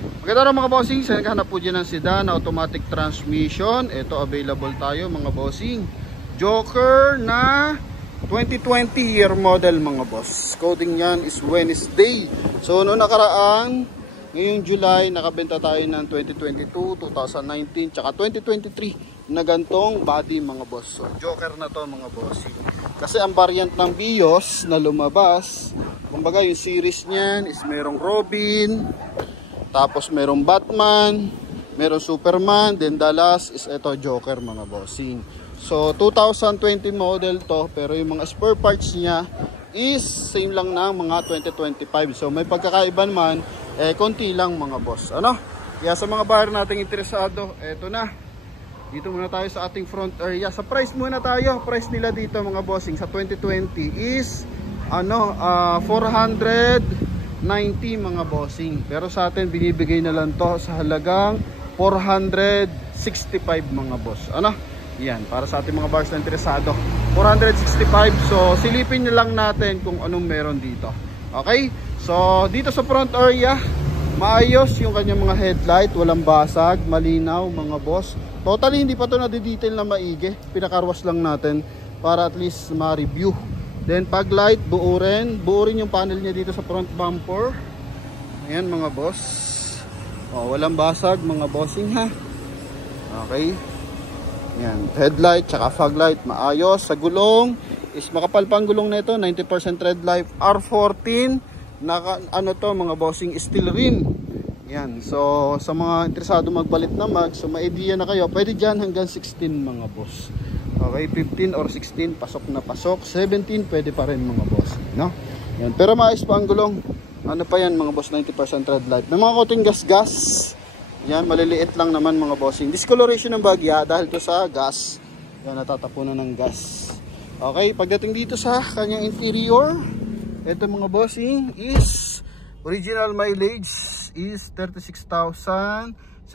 Maganda rin mga bossing, sa naghahanap po dyan ng sedan na automatic transmission. Ito available tayo mga bossing. Joker na 2020 year model mga boss. Coding yan is Wednesday. So noong nakaraan, ngayong July, nakabenta tayo ng 2022, 2019, tsaka 2023 na gantong body mga boss. So Joker na to mga bossing. Kasi ang variant ng Vios na lumabas, kumbaga yung series niyan is merong Robin, tapos merong Batman, merong Superman, then the last is ito Joker mga bossing. So 2020 model to, pero yung mga spare parts niya is same lang ng mga 2025. So may pagkakaiba naman, konti lang mga boss. Ano? Kaya sa mga buyer nating interesado, eto na. Dito muna tayo sa ating front area. Sa price muna tayo. Price nila dito mga bossing sa 2020 is 490 mga bossing. Pero sa atin binibigay na lang to sa halagang 465 mga boss. Ano? Yan, para sa ating mga buyers na interesado. 465. So silipin nyo lang natin kung anong meron dito. Okay? So dito sa front area, maayos yung kanyang mga headlight, walang basag, malinaw mga boss. Totally hindi pa to na-detail na maigi. Pinakarwas lang natin para at least ma-review. Then pag light, buo rin yung panel niya dito sa front bumper. Ayan mga boss. Walang basag mga bossing ha. Okay. Ayan, headlight tsaka fog light maayos. Sa gulong is makapal pang gulong nito, 90% tread life, R14 na to mga bossing, steel rim. Yan, so sa mga interesado magbalit na mag, so may idea na kayo, pwede dyan hanggang 16 mga boss. Okay, 15 or 16 pasok na pasok, 17 pwede pa rin mga boss, no? Yan, pero maayos pa ang gulong. Ano pa yan mga boss, 90% tread life. May mga koting gas-gas. Yan, maliliit lang naman mga bossing. Discoloration ng bagya dahil to sa gas. Yan, natatapunan ng gas. Okay, pagdating dito sa kanyang interior, ito mga bossing is original mileage is 36,735.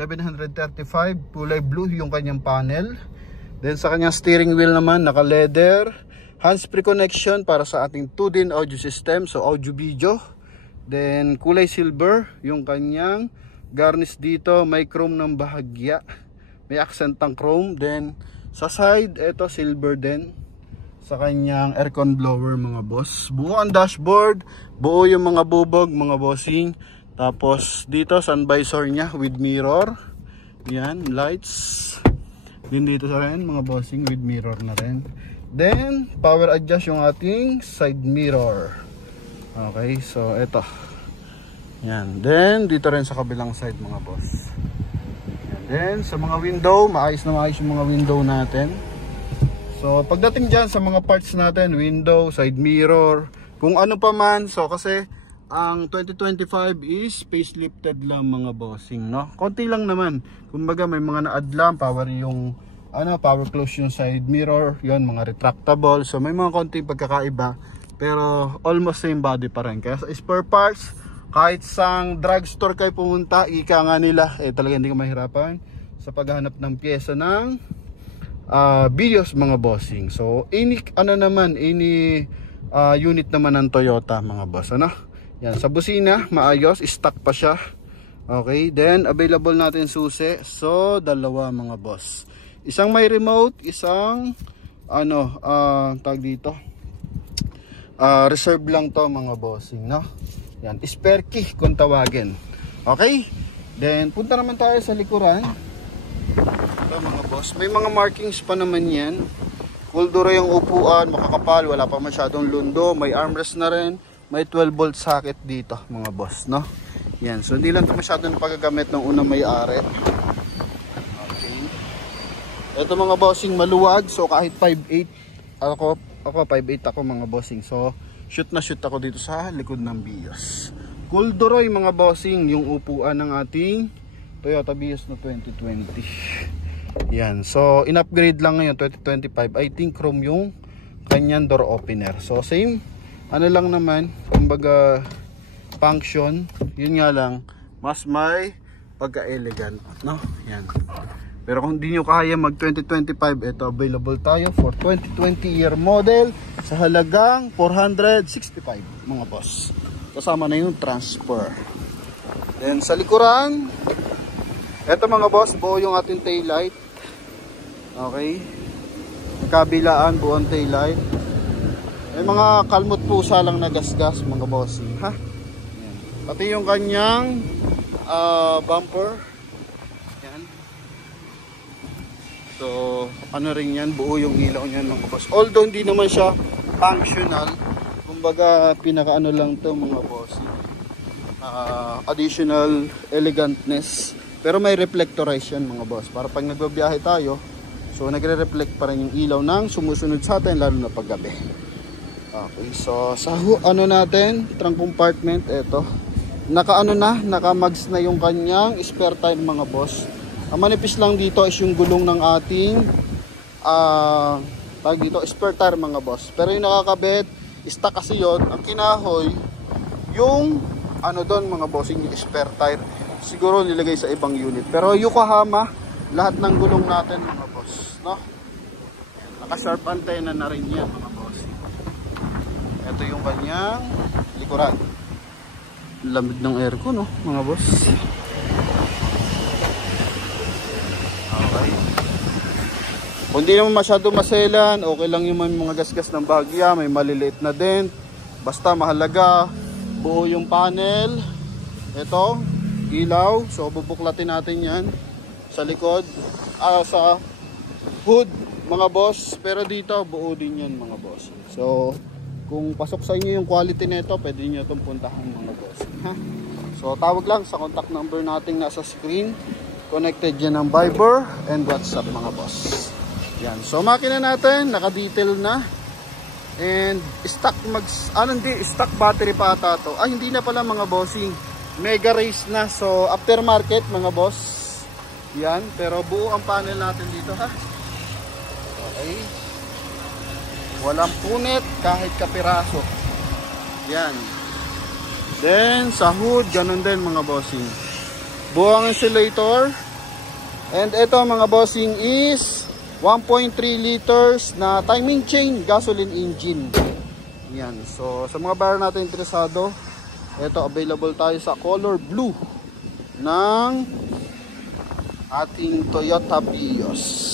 Kulay blue yung kanyang panel. Then sa kanyang steering wheel naman naka leather, hands-free connection para sa ating 2-din audio system, so audio video. Then kulay silver yung kanyang garnish dito, may chrome ng bahagya, may accent ng chrome. Then sa side ito silver din sa kanyang aircon blower mga boss. Buo ang dashboard, buo yung mga bubog mga bossing. Tapos dito sun visor nya with mirror. Yan, lights. Din dito sa rin mga bossing with mirror na rin. Then power adjust yung ating side mirror. Okay, so ito. Yan. Then dito rin sa kabilang side mga boss. And then sa mga window, maayos na maayos yung mga window natin. So pagdating dyan sa mga parts natin, window, side mirror, kung ano pa man, so kasi ang 2025 is facelifted lang mga bossing, no? Konti lang naman. Kumbaga may mga na-add lang, power yung power close yung side mirror, yon mga retractable. So may mga konting pagkakaiba, pero almost same body pa rin. Kaya sa spare parts, kahit sang drugstore kayo pumunta, ika nga nila, talaga hindi ka mahirapan sa paghahanap ng pyesa ng Vios mga bossing. So any unit naman ng Toyota mga boss, ano? Yan, sa busina maayos, stock pa siya. Okay, then available natin susi. So dalawa mga boss. Isang may remote, isang tag dito. Reserve lang to mga bossing, no? Yan, spare key kung tawagin. Okay? Then punta naman tayo sa likuran. Ito mga boss, may mga markings pa naman yan. Kuldura yung upuan, makakapal, wala pa masyadong lundo, may armrest na rin, may 12 volt socket dito mga boss, no? Yan, so hindi lang ito masyadong pagagamit ng unang may-ari. Okay. Ito mga bossing maluwag, so kahit 5'8", ako 5'8" ako mga bossing, so shoot na shoot ako dito sa likod ng Vios. Kulduroy mga bossing yung upuan ng ating Toyota Vios na 2020. Yan, so in-upgrade lang ngayon 2025. I think chrome yung kanyang door opener. So same, lang naman, kumbaga function, yun nga lang, mas may pagka-elegant, no? Yan. Pero kung hindi nyo kaya mag 2025, ito available tayo for 2020 year model sa halagang 465 mga boss. Kasama na yung transfer. Then sa likuran, eto mga boss, buo yung ating taillight. Okay. Kabilaan, buong taillight. May mga kalmot pusa lang na gasgas mga bossing, ha? Yan. Pati yung kanyang bumper. Yan. So, ano rin yan, buo yung ilaw niyan mga boss. Although hindi naman siya functional, kumbaga pinakaano lang to mga bossing. Additional elegantness. Pero may reflectorize yan mga boss. Para pag nagbabiyahe tayo, so nagre-reflect pa rin yung ilaw ng sumusunod sa atin, lalo na paggabi. Okay, so sa ano natin, trunk compartment, eto. Naka-mags na yung kanyang spare tire mga boss. Ang manipis lang dito is yung gulong ng ating tag dito, spare tire mga boss. Pero yung nakakabit, stock kasi yun. Ang kinahoy, yung ano doon mga bossing, yung spare tire. Siguro nilagay sa ibang unit. Pero Yokohama, lahat ng gulong natin mga boss, no? Naka-sharp antenna na rin yan mga boss. Ito yung kanyang likuran. Lamig ng aircon, no, mga boss. Okay. Kung di naman masyado maselan, okay lang yung mga gasgas ng bahagya, may maliliit na dent. Basta mahalaga, buo yung panel. Ito, ilaw. So bubuklatin natin yan sa likod, sa hood mga boss. Pero dito, buo din yan mga boss. So kung pasok sa inyo yung quality nito, pwede nyo itong puntahan mga boss, ha? So tawag lang sa contact number natin nasa screen. Connected yan ng Viber and WhatsApp mga boss. Yan. So makina natin, naka-detail na. And stock stock battery pa ata to. Ah, hindi na pala mga bossing. Mega race na. So aftermarket mga boss. Yan. Pero buo ang panel natin dito, ha? Okay. Walang punit kahit kapiraso. Yan. Then sa hood, ganun din mga bossing. Buong insulator. And ito mga bossing is 1.3 liters na timing chain gasoline engine. Yan. So sa mga buyer natin interesado, ito available tayo sa color blue ng ating Toyota Vios.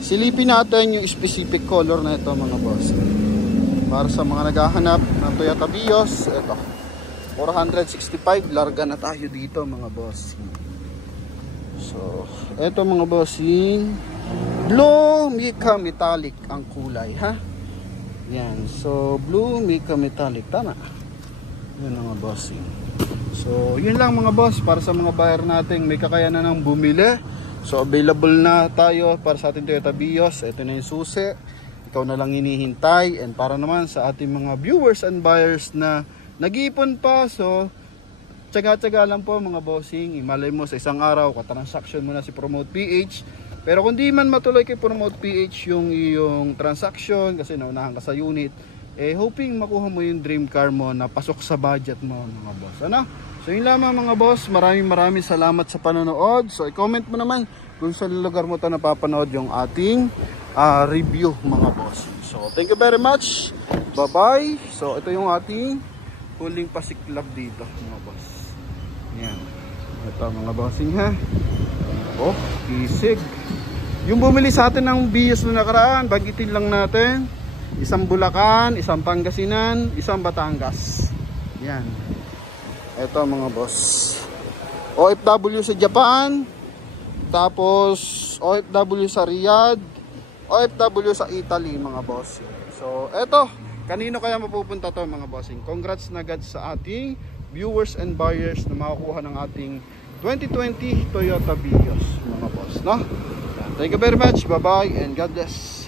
Silipin natin yung specific color na ito mga boss. Para sa mga naghahanap ng Toyota Vios, ito 465, larga na tayo dito mga boss. So ito mga bossing, blue mica metallic ang kulay, ha? Yan. So blue mica metallic, tama. Yun mga bossing. So yun lang mga boss, para sa mga buyer nating may kakayanan ng bumili. So available na tayo para sa ating Toyota Vios. Ito na yung susi. Ikaw na lang hinihintay. And para naman sa ating mga viewers and buyers na nag-iipon pa, so tsaga-tsaga lang po mga bossing. Imalay mo sa isang araw, katransaction mo na si Promote PH. Pero kung di man matuloy kay Promote PH yung transaction, kasi naunahan ka sa unit, hoping makuha mo yung dream car mo na pasok sa budget mo mga boss. Ano? So yun lamang mga boss, maraming salamat sa panonood. So i-comment mo naman kung sa lugar mo ito napapanood yung ating review mga boss. So thank you very much, bye bye. So ito yung ating huling pasiklab dito mga boss. Yan. Ito mga bossing, ha. Oh, isig. Yung bumili sa atin ng Vios na nakaraan, bagitin lang natin. Isang Bulacan, isang Pangasinan, isang Batangas. Yan. Ito mga boss. OFW sa Japan, tapos OFW sa Riyadh, OFW sa Italy mga boss. So eto, kanino kaya mapupunta to mga bossing? Congrats na agad sa ating viewers and buyers na makakuha ng ating 2020 Toyota Vios mga boss, no? Thank you very much, bye bye and God bless.